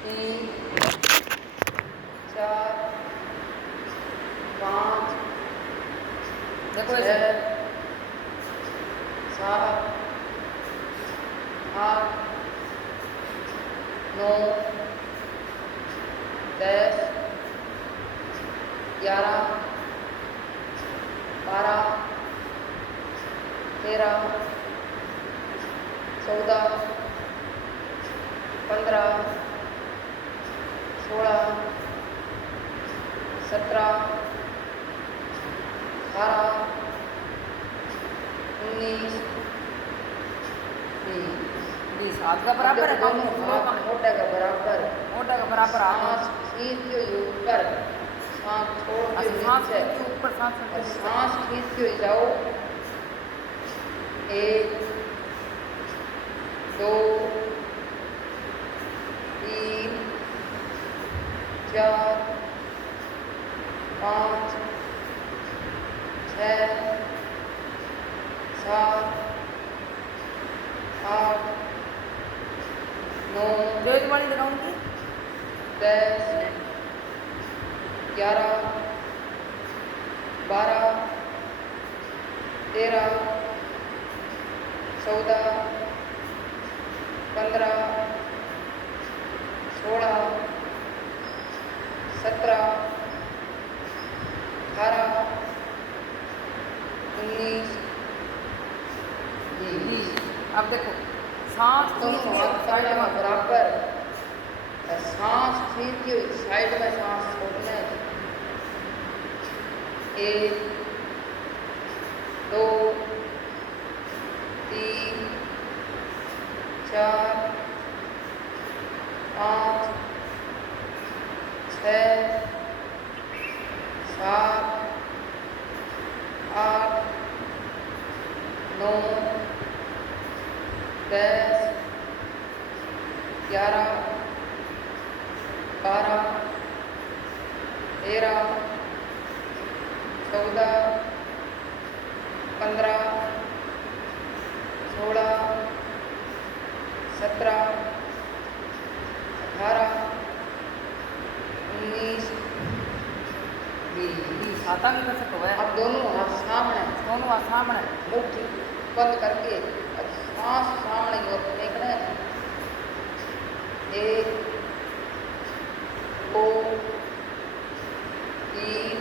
3 4 5 देखो 6 ऐसे 7 8 9 10 11 12 13 14 15 16 17 18 19 20 हाथ का बराबर है दोनों हाथ मोटे का बराबर मोटा का बराबर सांस खींच के ऊपर सांस छोड़ के सांस नीचे के ऊपर सांस और सांस खींच के जाओ 1 2 3 4 5 6 7 8 9 तेज वाली लगाऊंगी 10 11 12 13 14 15 16 17 18 19 20 अब देखो सांस दोनों खींच के हाथ साइड पाना में बराबर सांस खींच के साइड में सांस छोड़ना 1 2 3 4 5 6 7 8 9 10 11 12 13 14 15 16 17 18 19 20 आता भी कर सको है अब दोनों हाथ सामने दोनों हाथ सामने मुट्ठी बंद करके अब सांस सामने की ओर फेंकना है 1 2 3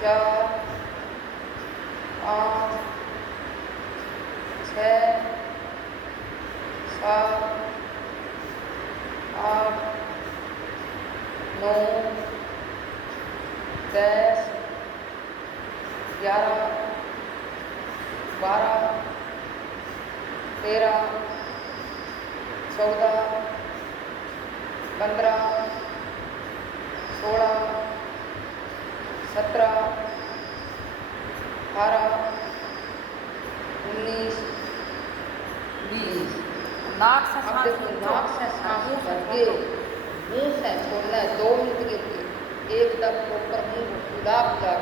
4 5 6 7 8 9 10 11 12 13 14 15 16 17 18 19 20 नाक से अब सांस देखो नाक से सांस भर के मुंह से छोड़ना है 2 मिनट के लिए एकदम ऊपर मुंह को खुला खुला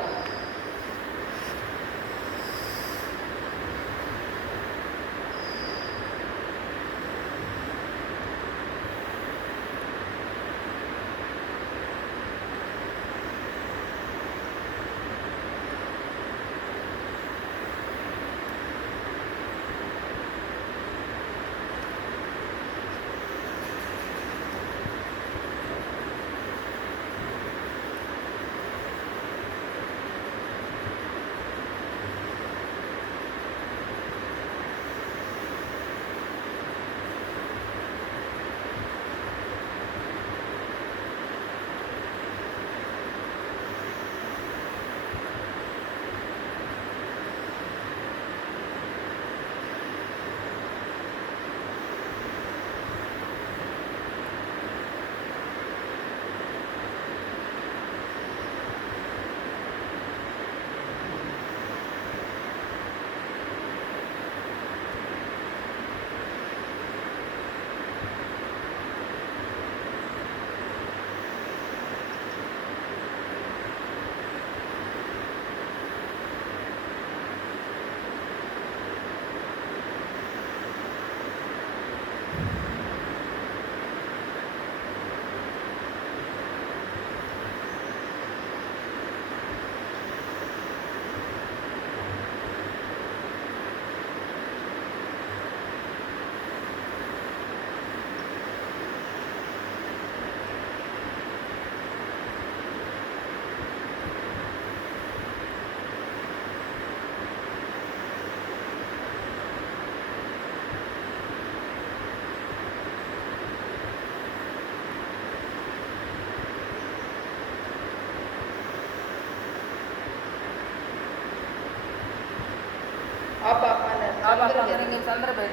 आपा चंद्र करेंगे चंद्र पे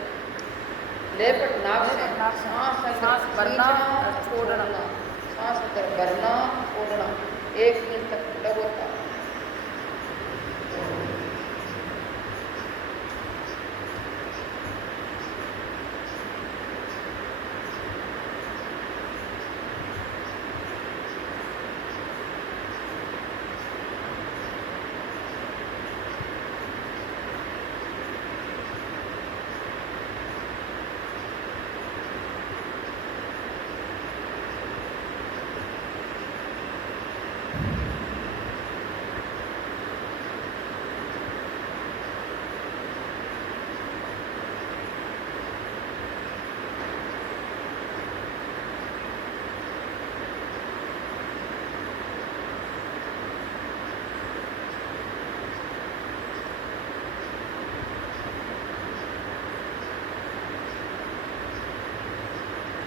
लेपट नाक से लेपट नाक से। सांस अंदर सांस भरना खींचना और छोड़ना। सांस अंदर भरना छोड़ना 1 मिनट तक लगातार।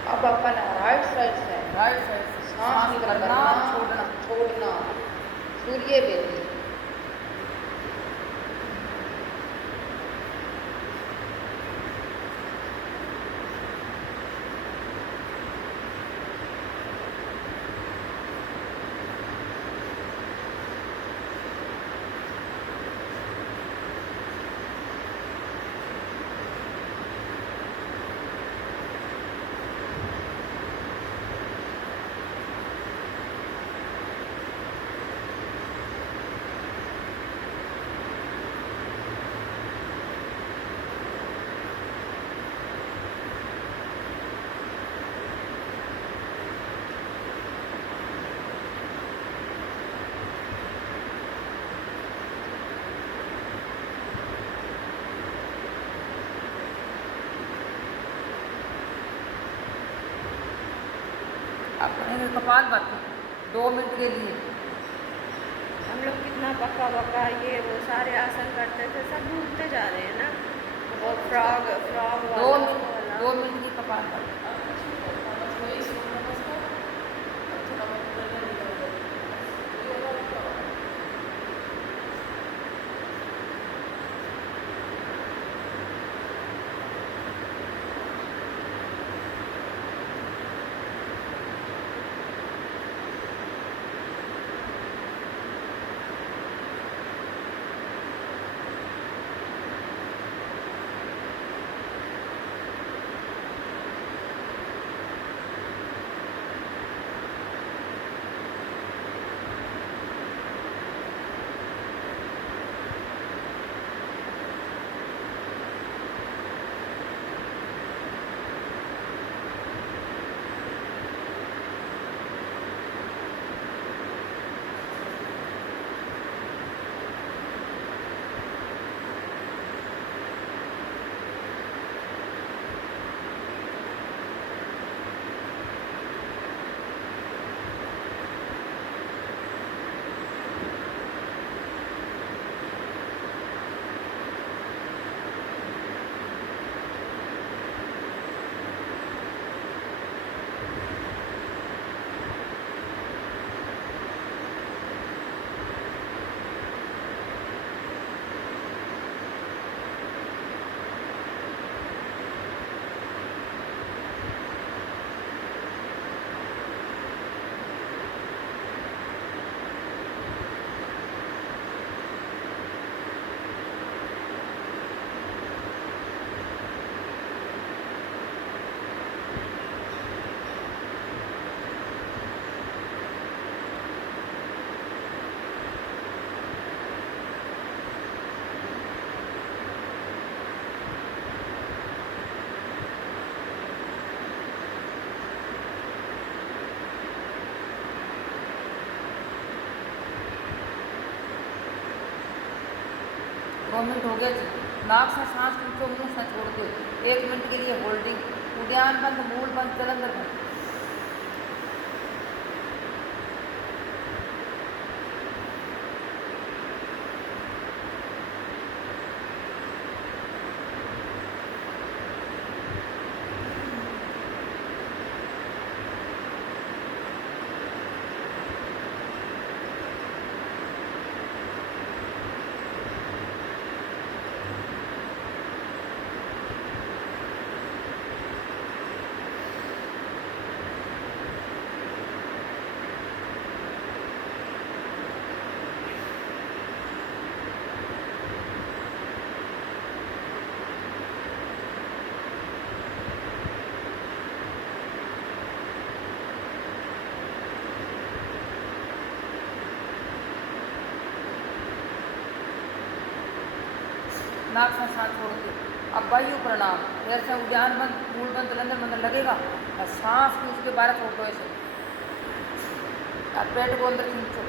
अब अपन राइट साइड से राइट साइड से सांस सांस अंदर भरना भरना छोड़ना। छोड़ना सूर्य बेदी। आप करेंगे कपाल भाती 2 मिनट के लिए। हम लोग कितना बका बका ये वो सारे आसन करते थे, सब भूलते जा रहे हैं ना। और फ्रॉग फ्रॉग 2 वाला मिनट वाला 2 मिनट की कपाल भाती। मिनट हो गया जी। नाक से सांस खींचो, मुंह से छोड़ दो। 1 मिनट के लिए होल्डिंग। उद्यान बंद, मूल बंद, जलंधर बंद। नाक से सांस छोड़ के अब वायु प्रणाम, फिर से उद्यान बंद, मूल बंद, जलंधर बंद लगेगा और सांस की उसके बाहर छोड़ दो ऐसे। अब पेट को अंदर खींचो।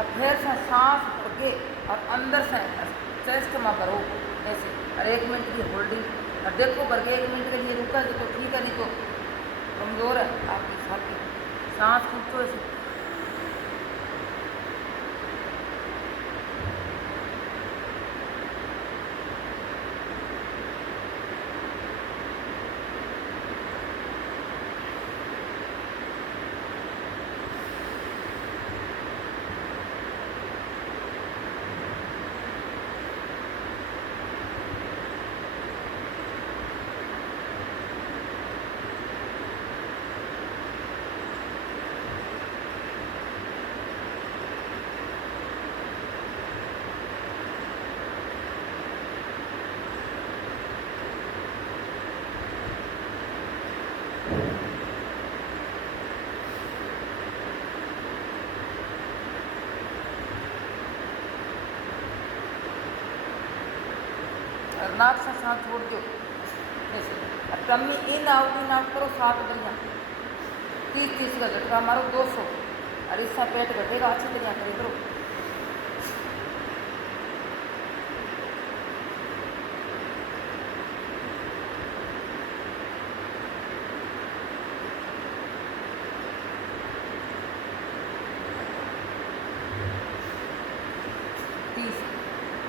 और फिर से सांस भर के और अंदर से चेस्ट में करो ऐसे और 1 मिनट की होल्डिंग। और देखो भर के 1 मिनट के लिए रुका तो ठीक है, नहीं तो कमज़ोर है आपकी छाती। सांस खींचो ऐसे। और नाक से सांस छोड़ दो ऐसे। और टम्मी इन आउट करो 7 बढ़िया। 30-30 का झटका मारो 200 और इससे पेट घटेगा अच्छी तरह करे करो।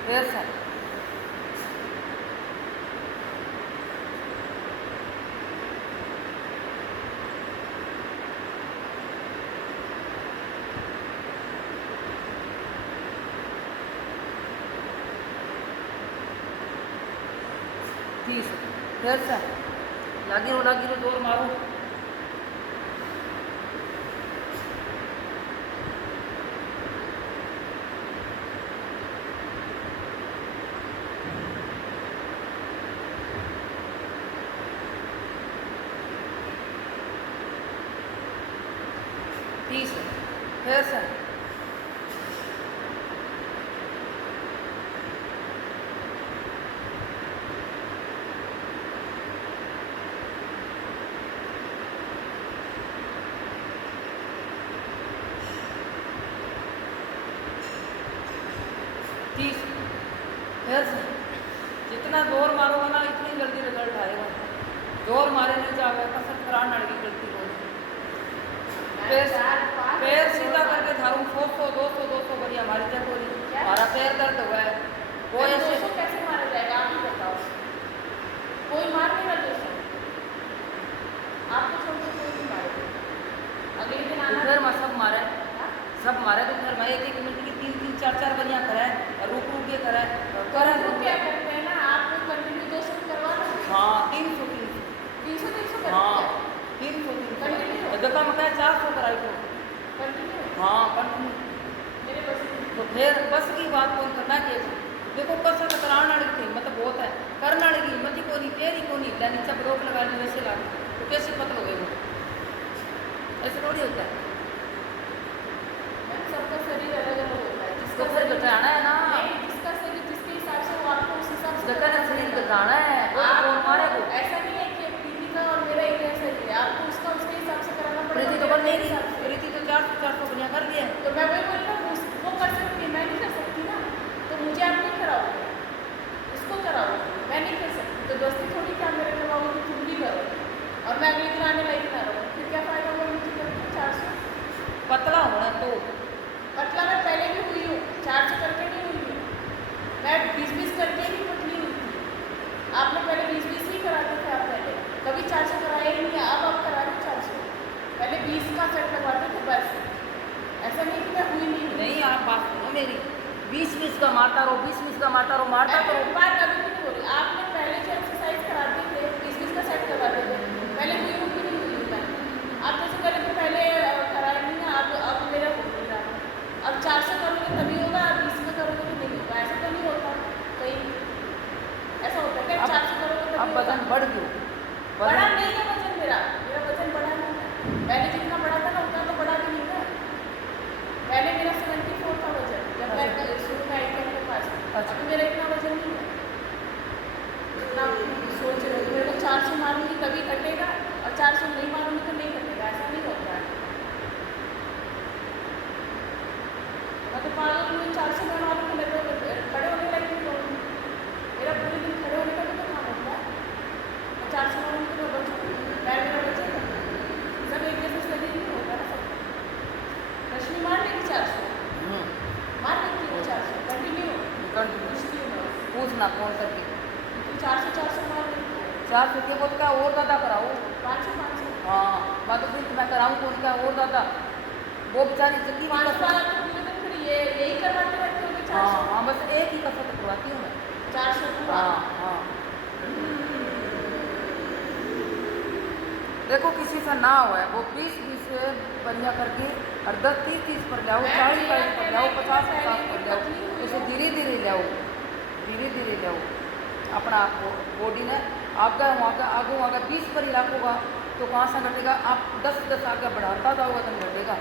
फिर से फिर से लागी रो जोर मारो। फिर से फिर से जितना जोर मारोगे ना इतनी जल्दी रिजल्ट आएगा। जोर मारे नहीं जाओगे कसरत कराने की गलती हो। पैर सीधा करके धारूँ 100-200 बढ़िया हमारी जब हो रही हमारा पैर दर्द हुआ है वो ऐसे कैसे मारा जाएगा आप ही बताओ। कोई मार नहीं रहा 200 आपको छोड़ के कोई नहीं मारेगा। अगले दिन आना घर में सब मारे तो घर में 1-1 मिनट की 3-3 4-4 बढ़िया कराए और रुक के कराए क्या करते हैं ना आप लोग कंटिन्यू 200 करवा रहे हैं। हाँ 300 हाँ 300 कंटिन्यू जगह में कहे 400 कराई को कंटिन्यू हाँ कंटिन्यू। मेरे बस तो फिर बस की बात कौन करना चाहिए। देखो कसरत कराने वाली थी मतलब बहुत है करने वाली की हिम्मत ही को नहीं पैर ही को नहीं नीचे रोक लगा ली वैसे ला तो कैसे पतल हो गए वो ऐसे थोड़ी होता है। सबका शरीर अलग अलग होता है। तो फिर घटाना है ना जिसका शरीर जिसके हिसाब से वो आपको उस हिसाब से घटाना शरीर घटाना है वो कौन मारेगा। ऐसा नहीं है कि प्रीति का और मेरा एक जैसा ही है। आपको उसका उसके हिसाब से कराना पड़ेगा। प्रीति तो बन नहीं रही प्रीति तो 400 बढ़िया कर दिए। तो मैं वही बोल रहा हूँ वो कर सकती है मैं नहीं कर सकती ना। तो मुझे आप नहीं कराओगे उसको कराओगे मैं नहीं कर सकती। तो दोस्ती थोड़ी क्या मेरे करवाओगे तो तुम भी करो और मैं अगले दिन आने लायक ना रहूँ फिर क्या फायदा होगा मुझे करके 400 पतला होना तो मारता रहो, 20-20 का मारता रहो, मारता मैं करो। बात अभी भी नहीं हो रही। आपने पहले जो एक्सरसाइज कराते थे 20-20 का सेट करवाते थे, पहले हुई हूँ कि नहीं हुई मैं? आप जैसे करे तो पहले कराया नहीं है, अब मेरा हो नहीं रहा। अब 400 करोगे तभी होगा, अब 20 में करोगे तो नहीं होगा। ऐसा तो नहीं होता कहीं? ऐसा होता है क्या? 400 करोगे तभी अब वजन होगा? बढ़ गयो, बड़ा वजन नहीं है वजन मेरा वजन बढ़ा नहीं है। पहले जितना बड़ा था ना उतना तो बड़ा भी नहीं है। पहले मेरा 74 था वजन जब मैं शुरू में आई थी आपके पास। अच्छा। अभी मेरा इतना वजन नहीं है जितना आप सोच रहे हो। मेरे को 400 मारूंगी तभी कटेगा और 400 नहीं मारूंगी तो नहीं कटेगा। ऐसा नहीं होता है। मैं तो पागल हूँ। 400 में मारूँ तो मेरे को खड़े होने लायक नहीं होगी। मेरा पूरे दिन खड़े होने का भी तो काम होता है। 400 मारूंगी तो मैं बचूंगी, पैर मेरा बचेगा। सब एक जैसे शरीर नहीं होता ना सब। रश्मि मार लेगी 400, मार लेती है 400 कंटिन्यू पूछती हूँ मैं उससे। पूछना फोन करके। तुम 400 मार लेती है। 400 के बोलता है और ज़्यादा कराओ। 500 हाँ, मैं तो फिर मैं कराऊँ कौन क्या और ज़्यादा, वो बेचारी जिंदगी में 500 वाला तो पूरे दिन फिर यही करवाते रहते होगे। 400 हाँ हाँ, बस एक ही कसरत करवाती हूँ मैं। 400 पूरा। हाँ हाँ। देखो किसी से ना हो है, वो 20-20 से बढ़िया करके और 10-30 पर जाओ, 40-40 पर जाओ, 50-50 पर जाओ, उसे धीरे धीरे जाओ, धीरे धीरे जाओ। अपना बॉडी ने आगे आगे आगे 20 पर ही रखोगा तो कहाँ से घटेगा? आप 10 आगे बढ़ाता जाओगा तो घटेगा।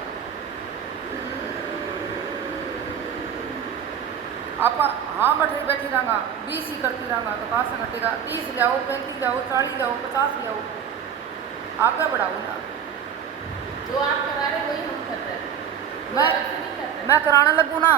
आप हाँ बैठी रहूँगा 20 ही करती रहूँगा तो कहाँ से घटेगा? 30 जाओ, 35 जाओ, 40 जाओ, 50 जाओ, आगे बढ़ाओ ना। जो आप करा रहे वही हम कर रहे हैं। मैं नहीं कर रहे। मैं कराने लगूँ ना